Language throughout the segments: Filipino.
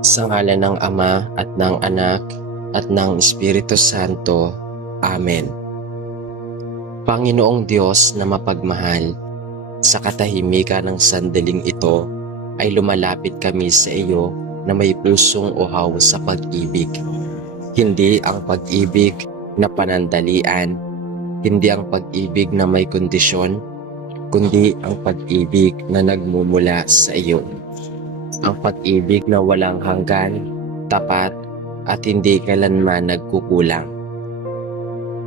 Sa ngalan ng Ama at ng Anak at ng Espiritu Santo. Amen. Panginoong Diyos na mapagmahal, sa katahimikan ng sandaling ito ay lumalapit kami sa iyo na may pusong uhaw sa pag-ibig. Hindi ang pag-ibig na panandalian, hindi ang pag-ibig na may kondisyon, kundi ang pag-ibig na nagmumula sa iyo. Ang pag-ibig na walang hanggan, tapat, at hindi kailanman nagkukulang.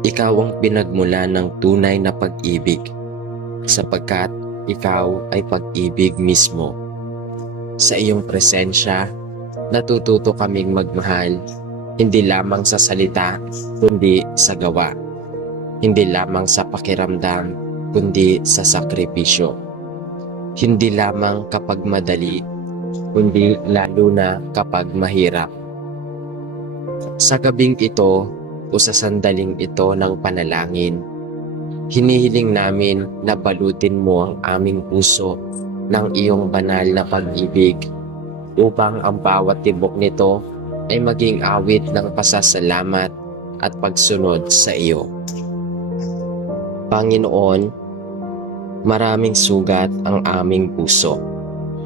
Ikaw ang pinagmula ng tunay na pag-ibig, sapagkat ikaw ay pag-ibig mismo. Sa iyong presensya, natututo kaming magmahal, hindi lamang sa salita, kundi sa gawa. Hindi lamang sa pakiramdam, kundi sa sakripisyo. Hindi lamang kapag madali, kundi lalo na kapag mahirap. Sa gabing ito o sa sandaling ito ng panalangin, hinihiling namin na balutin mo ang aming puso ng iyong banal na pag-ibig upang ang bawat tibok nito ay maging awit ng pasasalamat at pagsunod sa iyo. Panginoon, maraming sugat ang aming puso.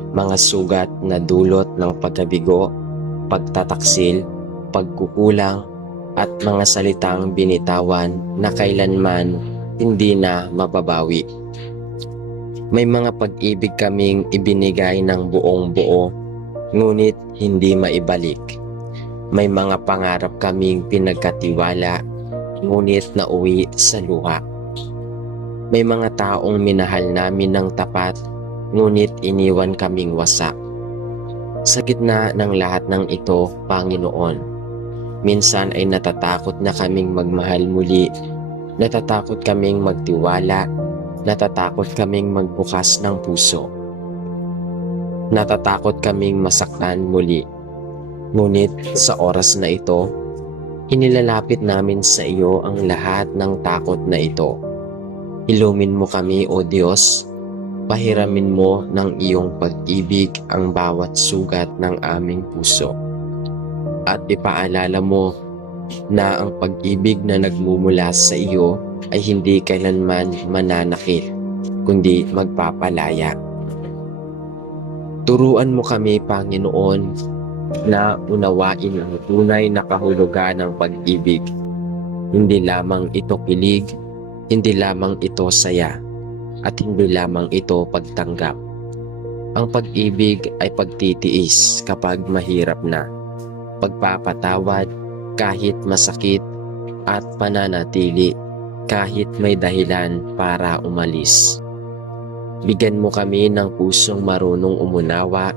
Mga sugat na dulot ng pagkabigo, pagtataksil, pagkukulang, at mga salitang binitawan na kailanman hindi na mababawi. May mga pag-ibig kaming ibinigay ng buong buo, ngunit hindi maibalik. May mga pangarap kaming pinagkatiwala, ngunit nauwi sa luha. May mga taong minahal namin ng tapat, ngunit iniwan kaming wasak. Sa gitna ng lahat ng ito, Panginoon, minsan ay natatakot na kaming magmahal muli, natatakot kaming magtiwala, natatakot kaming magbukas ng puso. Natatakot kaming masaktan muli. Ngunit sa oras na ito, inilalapit namin sa iyo ang lahat ng takot na ito. Ilumin mo kami, O Diyos. Pahiramin mo ng iyong pag-ibig ang bawat sugat ng aming puso. At ipaalala mo na ang pag-ibig na nagmumula sa iyo ay hindi kailanman mananakit, kundi magpapalaya. Turuan mo kami, Panginoon, na unawain ang tunay na kahulugan ng pag-ibig. Hindi lamang ito kilig, hindi lamang ito saya, at hindi lamang ito pagtanggap. Ang pag-ibig ay pagtitiis kapag mahirap na, pagpapatawad kahit masakit, at pananatili kahit may dahilan para umalis. Bigyan mo kami ng pusong marunong umunawa,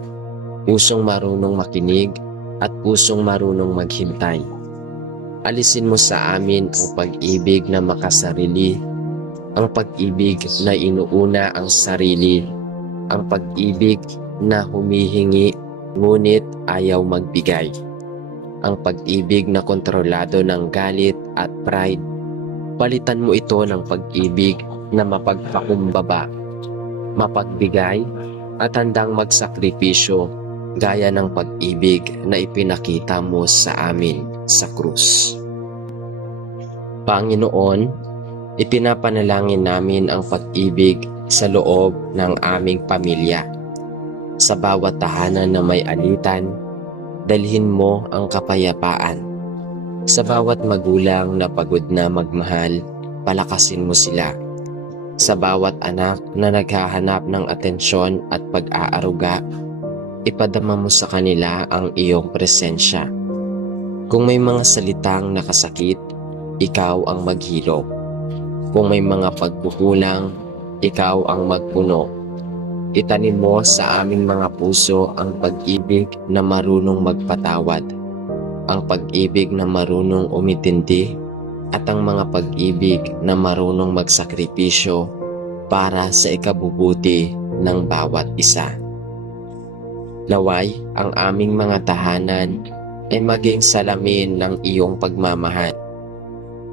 pusong marunong makinig, at pusong marunong maghintay. Alisin mo sa amin ang pag-ibig na makasarili, ang pag-ibig na inuuna ang sarili, ang pag-ibig na humihingi ngunit ayaw magbigay, ang pag-ibig na kontrolado ng galit at pride. Palitan mo ito ng pag-ibig na mapagpakumbaba, mapagbigay, at handang magsakripisyo gaya ng pag-ibig na ipinakita mo sa amin sa krus. Panginoon, ipinapanalangin namin ang pag-ibig sa loob ng aming pamilya. Sa bawat tahanan na may alitan, dalhin mo ang kapayapaan. Sa bawat magulang na pagod na magmahal, palakasin mo sila. Sa bawat anak na naghahanap ng atensyon at pag-aaruga, ipadama mo sa kanila ang iyong presensya. Kung may mga salitang nakasakit, ikaw ang maghilom. Kung may mga pagkukulang, ikaw ang magpuno. Itanim mo sa aming mga puso ang pag-ibig na marunong magpatawad, ang pag-ibig na marunong umintindi, at ang mga pag-ibig na marunong magsakripisyo para sa ikabubuti ng bawat isa. Naway ang aming mga tahanan ay maging salamin ng iyong pagmamahal,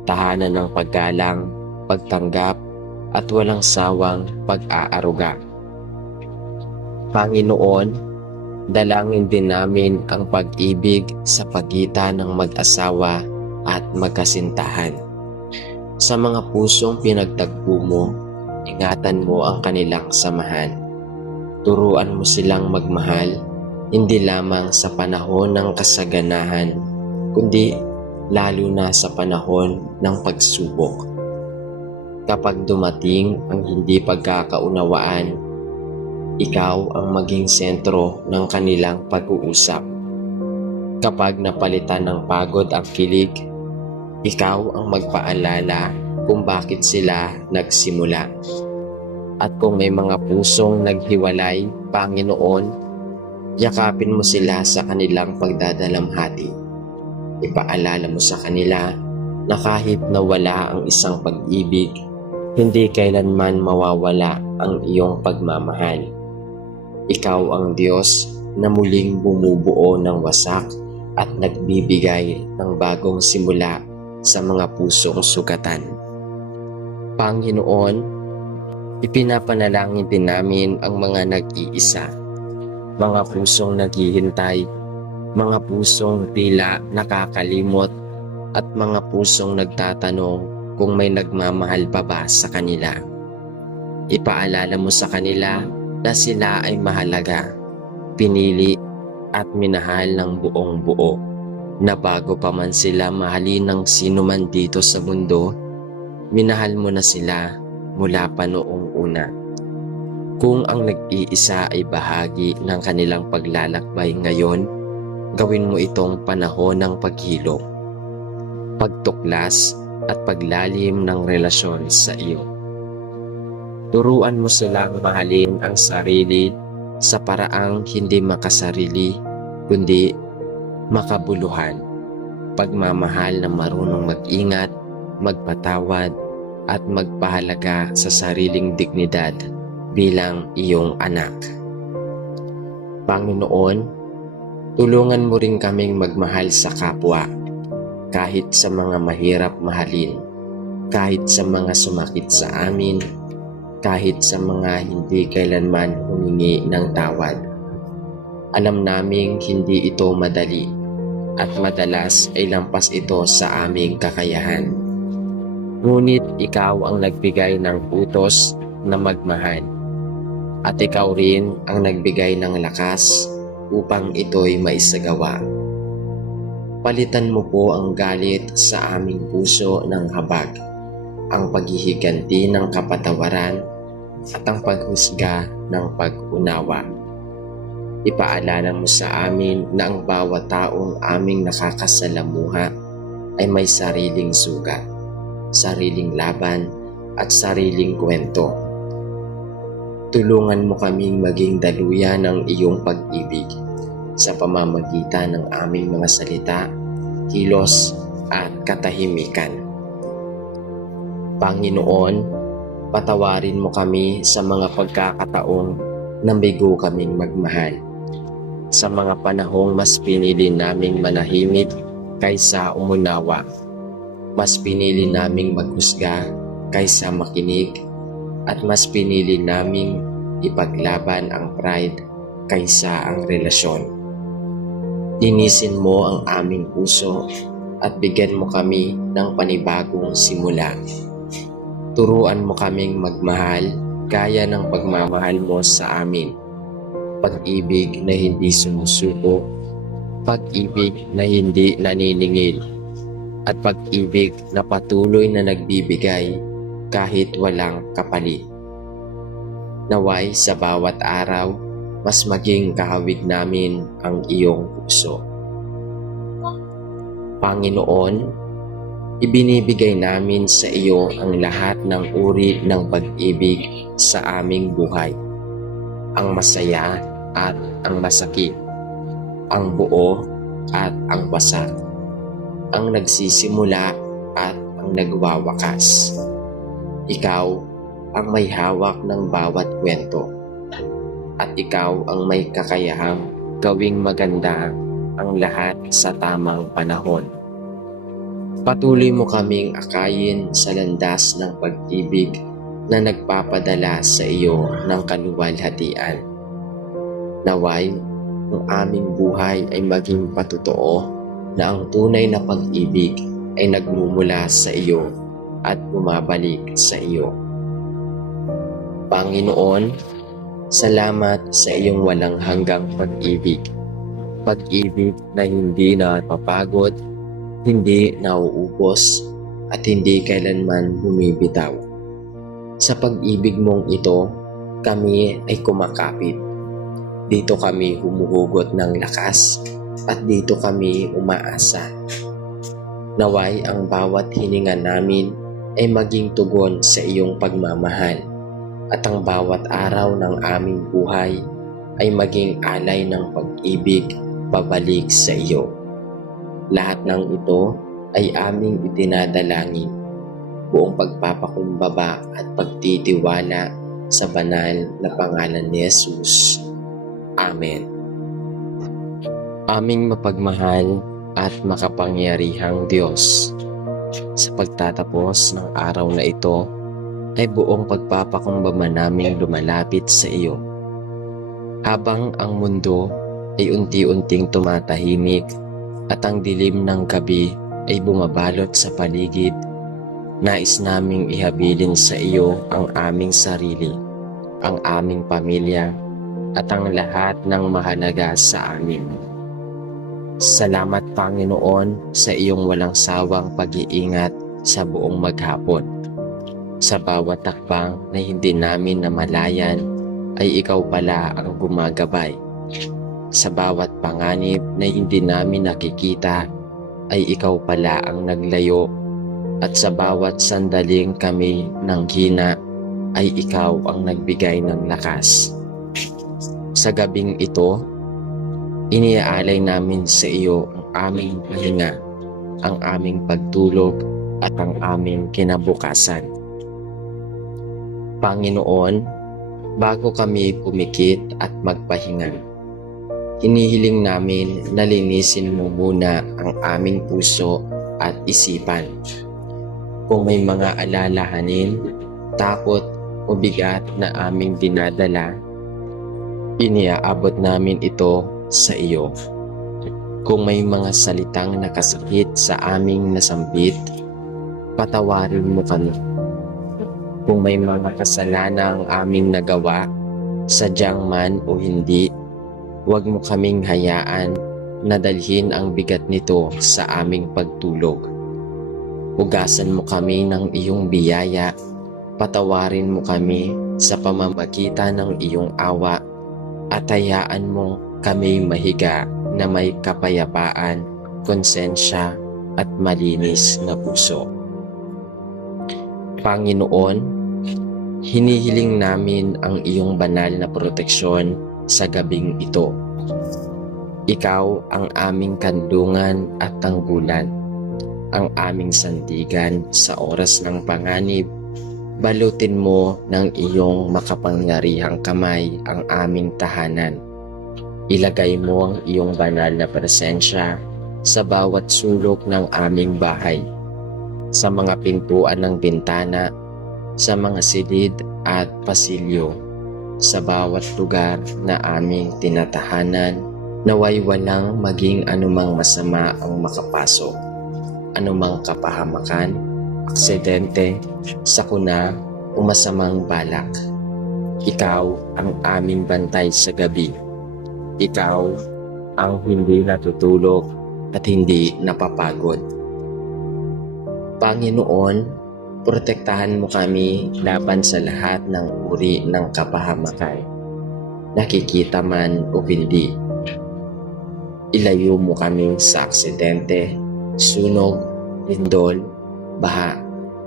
tahanan ng paggalang, pagtanggap, at walang sawang pag-aaruga. Panginoon, Dalangin din namin ang pag-ibig sa pagitan ng mag-asawa at magkasintahan. Sa mga pusong pinagtagpo mo, ingatan mo ang kanilang samahan. Turuan mo silang magmahal, hindi lamang sa panahon ng kasaganahan, kundi lalo na sa panahon ng pagsubok. Kapag dumating ang hindi pagkakaunawaan, ikaw ang maging sentro ng kanilang pag-uusap. Kapag napalitan ng pagod ang kilig, ikaw ang magpaalala kung bakit sila nagsimula. At kung may mga pusong naghiwalay, Panginoon, yakapin mo sila sa kanilang pagdadalamhati. Ipaalala mo sa kanila na kahit nawala ang isang pag-ibig, hindi kailanman mawawala ang iyong pagmamahal. Ikaw ang Diyos na muling bumubuo ng wasak at nagbibigay ng bagong simula sa mga pusong sugatan. Panginoon, ipinapanalangin din namin ang mga nag-iisa, mga pusong naghihintay, mga pusong tila nakakalimot, at mga pusong nagtatanong kung may nagmamahal pa ba sa kanila. Ipaalala mo sa kanila na sila ay mahalaga, pinili at minahal ng buong buo, na bago pa man sila mahalin ng sino man dito sa mundo, minahal mo na sila mula pa noong una. Kung ang nag-iisa ay bahagi ng kanilang paglalakbay ngayon, gawin mo itong panahon ng paghilom, pagtuklas at paglalim ng relasyon sa iyo. Turuan mo silang mahalin ang sarili sa paraang hindi makasarili, kundi makabuluhan. Pagmamahal na marunong mag-ingat, magpatawad, at magpahalaga sa sariling dignidad bilang iyong anak. Panginoon, tulungan mo rin kaming magmahal sa kapwa, kahit sa mga mahirap mahalin, kahit sa mga sumakit sa amin, kahit sa mga hindi kailanman humingi ng tawad. Alam naming hindi ito madali at madalas ay lampas ito sa aming kakayahan. Ngunit ikaw ang nagbigay ng utos na magmahal, at ikaw rin ang nagbigay ng lakas upang ito'y maisagawa. Palitan mo po ang galit sa aming puso ng habag, ang paghihiganti ng kapatawaran at ang paghusga ng pag-unawa. Ipaalala mo sa amin na ang bawat taong aming nakakasalamuha ay may sariling sugat, sariling laban at sariling kwento. Tulungan mo kaming maging daluyan ng iyong pag-ibig sa pamamagitan ng aming mga salita, kilos at katahimikan. Panginoon, patawarin mo kami sa mga pagkakataong nambigo kaming magmahal. Sa mga panahong mas pinili naming manahimik kaysa umunawa. Mas pinili naming maghusga kaysa makinig, at mas pinili naming ipaglaban ang pride kaysa ang relasyon. Linisin mo ang aming puso at bigyan mo kami ng panibagong simula. Turuan mo kaming magmahal gaya ng pagmamahal mo sa amin. Pag-ibig na hindi sumusuko, pag-ibig na hindi naniningil, at pag-ibig na patuloy na nagbibigay kahit walang kapalit. Naway sa bawat araw, mas maging kahawig namin ang iyong puso. Panginoon, ibinibigay namin sa iyo ang lahat ng uri ng pag-ibig sa aming buhay. Ang masaya at ang masakit, ang buo at ang wasak, ang nagsisimula at ang nagwawakas. Ikaw ang may hawak ng bawat kwento, at ikaw ang may kakayahang gawing maganda ang lahat sa tamang panahon. Patuloy mo kaming akayin sa landas ng pag-ibig na nagpapadala sa iyo ng kaluwalhatian. Naway, ang aming buhay ay maging patotoo na ang tunay na pag-ibig ay nagmumula sa iyo at bumabalik sa iyo. Panginoon, salamat sa iyong walang hanggang pag-ibig. Pag-ibig na hindi napapagod, hindi nauubos, at hindi kailanman bumibitaw. Sa pag-ibig mong ito, kami ay kumakapit. Dito kami humuhugot ng lakas at dito kami umaasa. Naway ang bawat hininga namin ay maging tugon sa iyong pagmamahal at ang bawat araw ng aming buhay ay maging alay ng pag-ibig pabalik sa iyo. Lahat ng ito ay aming itinadalangin, buong pagpapakumbaba at pagtitiwala sa banal na pangalan ni Jesus. Amen. Aming mapagmahal at makapangyarihang Diyos, sa pagtatapos ng araw na ito ay buong pagpapakumbaba namin lumalapit sa iyo. Habang ang mundo ay unti-unting tumatahimik at ang dilim ng gabi ay bumabalot sa paligid, nais naming ihabilin sa iyo ang aming sarili, ang aming pamilya, at ang lahat ng mahalaga sa amin. Salamat Panginoon sa iyong walang sawang pag-iingat sa buong maghapon. Sa bawat takbang na hindi namin namalayan ay ikaw pala ang gumagabay. Sa bawat panganib na hindi namin nakikita ay ikaw pala ang naglayo. At sa bawat sandaling kami ng hina ay ikaw ang nagbigay ng lakas. Sa gabing ito, iniaalay namin sa iyo ang aming pahinga, ang aming pagtulog at ang aming kinabukasan. Panginoon, bago kami pumikit at magpahinga, hinihiling namin na linisin mo muna ang aming puso at isipan. Kung may mga alalahanin, takot o bigat na aming dinadala, iniaabot namin ito sa iyo. Kung may mga salitang nakasakit sa aming nasambit, patawarin mo kami. Kung may mga kasalanang aming nagawa, sadyang man o hindi, huwag mo kaming hayaan na dalhin ang bigat nito sa aming pagtulog. Hugasan mo kami ng iyong biyaya, patawarin mo kami sa pamamagitan ng iyong awa, at hayaan mo kami mahiga na may kapayapaan, konsensya at malinis na puso. Panginoon, hinihiling namin ang iyong banal na proteksyon sa gabing ito. Ikaw ang aming kandungan at tanggulan, ang aming sandigan sa oras ng panganib. Balutin mo ng iyong makapangyarihang kamay ang aming tahanan. Ilagay mo ang iyong banal na presensya sa bawat sulok ng aming bahay, sa mga pintuan ng bintana, sa mga silid at pasilyo, sa bawat lugar na aming tinatahanan. Naway walang maging anumang masama ang makapasok, anumang kapahamakan, aksidente, sakuna o masamang balak. Ikaw ang aming bantay sa gabi. Ikaw ang hindi natutulog at hindi napapagod. Panginoon, protektahan mo kami laban sa lahat ng uri ng kapahamakan, nakikita man o hindi. Ilayo mo kami sa aksidente, sunog, lindol, baha,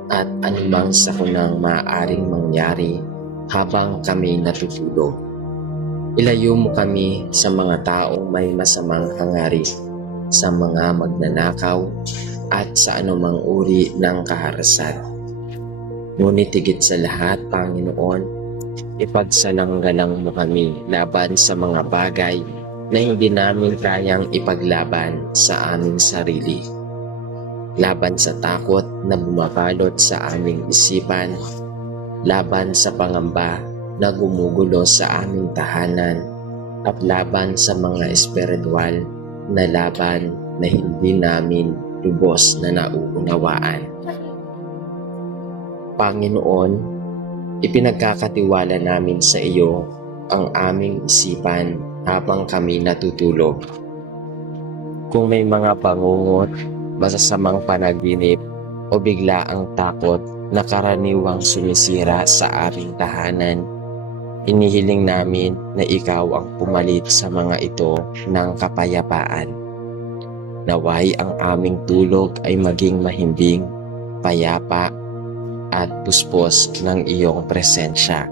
at anumang sakunang maaaring mangyari habang kami natutulog. Ilayo mo kami sa mga taong may masamang hangarin, sa mga magnanakaw, at sa anumang uri ng kaharasan. Ngunit higit sa lahat, Panginoon, ipagsalanggalang mo kami laban sa mga bagay na hindi namin kayang ipaglaban sa aming sarili. Laban sa takot na bumabalot sa aming isipan, laban sa pangamba na gumugulo sa aming tahanan, at laban sa mga espiritual na laban na hindi namin lubos na nauunawaan. Panginoon, ipinagkakatiwala namin sa iyo ang aming isipan habang kami natutulog. Kung may mga bangungot, masasamang panaginip o bigla ang takot na karaniwang sumisira sa aming tahanan, inihiling namin na ikaw ang pumalit sa mga ito ng kapayapaan. Naway ang aming tulog ay maging mahimbing, payapa at puspos ng iyong presensya.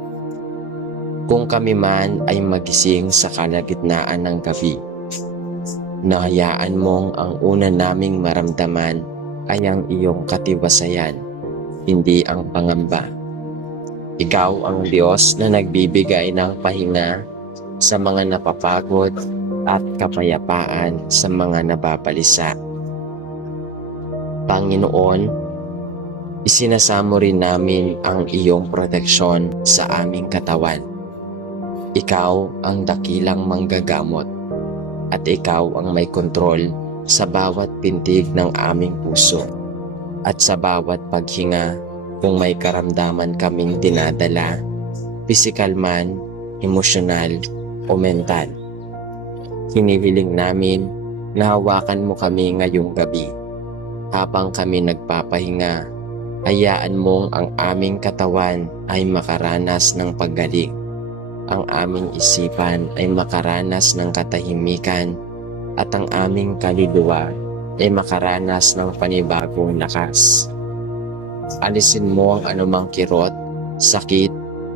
Kung kami man ay magising sa kalagitnaan ng gabi, nahayaan mong ang una naming maramdaman ay ang iyong katiwasayan, hindi ang pangamba. Ikaw ang Diyos na nagbibigay ng pahinga sa mga napapagod at kapayapaan sa mga nababalisa. Panginoon, isinasamo rin namin ang iyong proteksyon sa aming katawan. Ikaw ang dakilang manggagamot at ikaw ang may kontrol sa bawat pintig ng aming puso at sa bawat paghinga kung may karamdaman kaming dinadala, pisikal man, emosyonal o mental. Hinihiling namin na hawakan mo kami ngayong gabi. Habang kami nagpapahinga, hayaan mong ang aming katawan ay makaranas ng paggaling. Ang aming isipan ay makaranas ng katahimikan at ang aming kaluluwa ay makaranas ng panibagong lakas. Alisin mo ang anumang kirot, sakit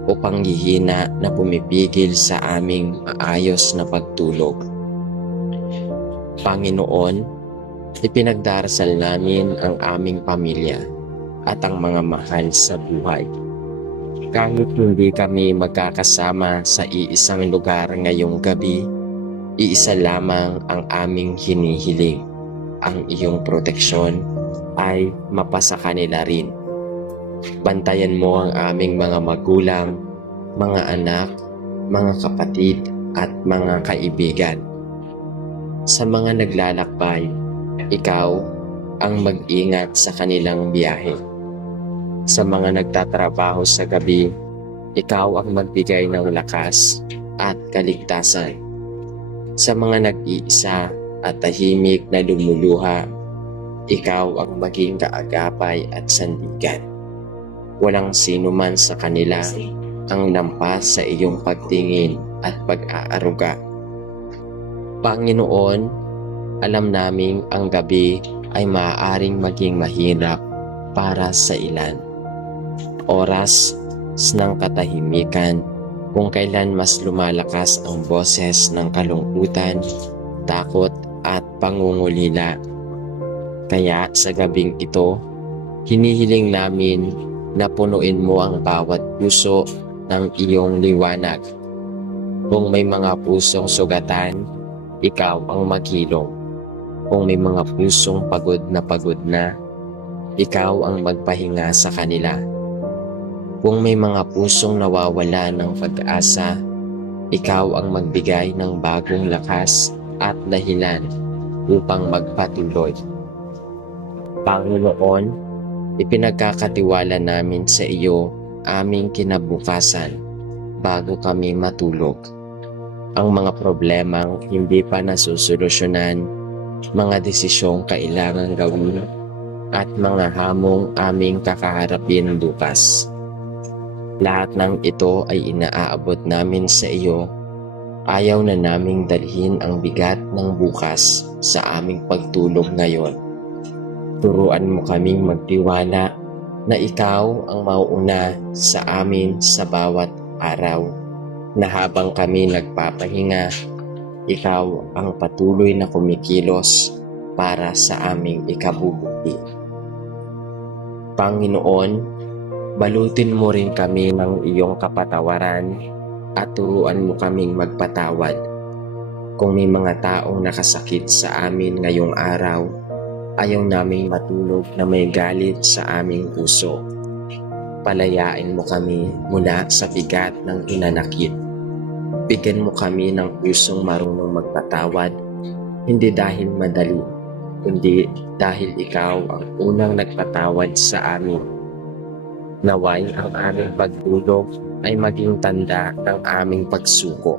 o panghihina na pumipigil sa aming maayos na pagtulog. Panginoon, ipinagdarasal namin ang aming pamilya at ang mga mahal sa buhay. Kahit hindi kami magkakasama sa iisang lugar ngayong gabi, iisa lamang ang aming hinihiling. Ang iyong proteksyon ay mapasa kanila rin. Bantayan mo ang aming mga magulang, mga anak, mga kapatid at mga kaibigan. Sa mga naglalakbay, ikaw ang mag-ingat sa kanilang biyahe. Sa mga nagtatrabaho sa gabi, ikaw ang magbigay ng lakas at kaligtasan. Sa mga nag-iisa at tahimik na lumuluha, ikaw ang maging kaagapay at sandigan. Walang sino man sa kanila ang lampas sa iyong pagtingin at pag-aaruga. Panginoon, alam naming ang gabi ay maaaring maging mahirap para sa ilan. Oras ng katahimikan kung kailan mas lumalakas ang boses ng kalungkutan, takot at pangungulila. Kaya sa gabing ito, hinihiling namin na punuin mo ang bawat puso ng iyong liwanag. Kung may mga pusong sugatan, ikaw ang maghilom. Kung may mga pusong pagod na, ikaw ang magpahinga sa kanila. Kung may mga pusong nawawala ng pag-asa, ikaw ang magbigay ng bagong lakas at dahilan upang magpatuloy. Panginoon, ipinagkakatiwala namin sa iyo aming kinabukasan bago kami matulog. Ang mga problemang hindi pa nasusolusyonan, mga desisyong kailangan gawin, at mga hamong aming kakaharapin bukas. Lahat ng ito ay inaaabot namin sa iyo. Ayaw na naming dalhin ang bigat ng bukas sa aming pagtulog ngayon. Turuan mo kaming magtiwala na ikaw ang mauuna sa amin sa bawat araw, na habang kami nagpapahinga, ikaw ang patuloy na kumikilos para sa aming ikabubuti. Panginoon, balutin mo rin kami ng iyong kapatawaran at turuan mo kaming magpatawad. Kung may mga taong nakasakit sa amin ngayong araw, ayaw naming matulog na may galit sa aming puso. Palayain mo kami mula sa bigat ng hinanakit. Bigyan mo kami ng pusong marunong magpatawad, hindi dahil madali, kundi dahil ikaw ang unang nagpatawad sa amin. Naway ang aming pagdulog ay maging tanda ng aming pagsuko.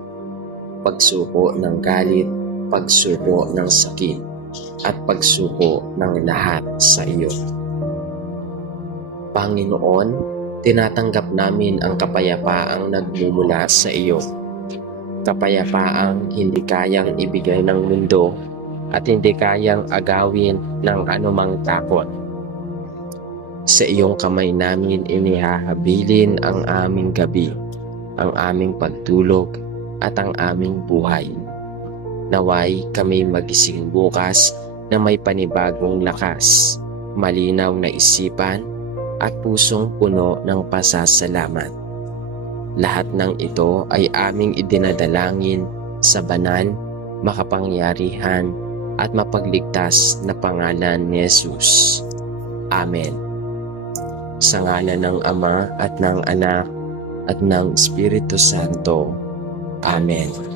Pagsuko ng galit, pagsuko ng sakit, at pagsuko ng lahat sa iyo. Panginoon, tinatanggap namin ang kapayapaang nagmumula sa iyo. Kapayapaang hindi kayang ibigay ng mundo at hindi kayang agawin ng anumang takot. Sa iyong kamay namin inihahabilin ang aming gabi, ang aming pagtulog at ang aming buhay. Naway kami magising bukas na may panibagong lakas, malinaw na isipan at pusong puno ng pasasalamat. Lahat ng ito ay aming idinadalangin sa banal, makapangyarihan at mapagligtas na pangalan ni Jesus. Amen. Sa ngalan ng Ama at ng Anak at ng Espiritu Santo. Amen.